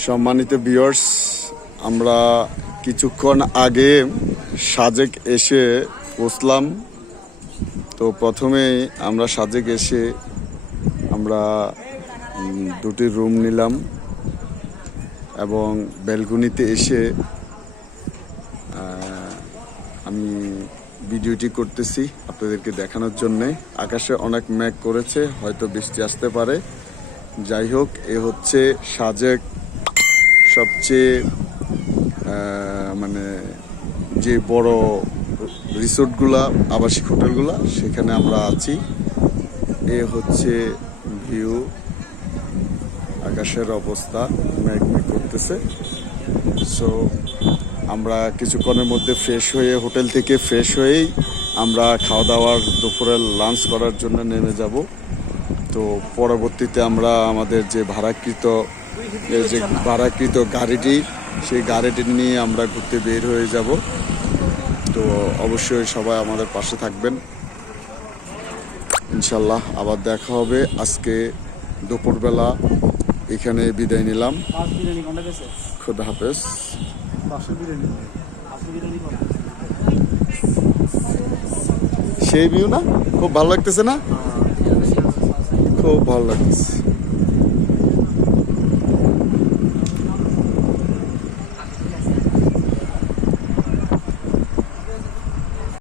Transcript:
সম্মানিত ভিউয়ার্স, আমরা কিছুক্ষণ আগে সাজেক এসে পৌঁছলাম। তো প্রথমেই আমরা সাজেক এসে আমরা দুটি রুম নিলাম এবং ব্যালকনিতে এসে আমি ভিডিওটি করতেছি আপনাদেরকে দেখানোর জন্যে। আকাশে অনেক মেঘ করেছে, হয়তো বৃষ্টি আসতে পারে। যাই হোক, এ হচ্ছে সাজেক সবচেয়ে মানে যে বড় রিসোর্টগুলা, আবাসিক হোটেলগুলা, সেখানে আমরা আছি। এ হচ্ছে ভিউ, আকাশের অবস্থা মেঘ মেঘ করতেছে। সো আমরা কিছুক্ষণের মধ্যে ফ্রেশ হয়ে, হোটেল থেকে ফ্রেশ হয়েই আমরা খাওয়া দাওয়ার দুপুরের লাঞ্চ করার জন্য নেমে যাব। তো পরবর্তীতে আমরা আমাদের যে ভাড়াকৃত গাড়িটি, সেই গাড়িটি নিয়ে আমরা ঘুরতে বের হয়ে যাব। তো অবশ্যই সবাই আমাদের পাশে থাকবেন। ইনশাল্লাহ আবার দেখা হবে। আজকে দুপুরবেলা এখানে বিদায় নিলাম। খুদা হাফেজ। সেই ভিউ না, খুব ভালো লাগতেছে না? খুব ভালো লাগতেছে।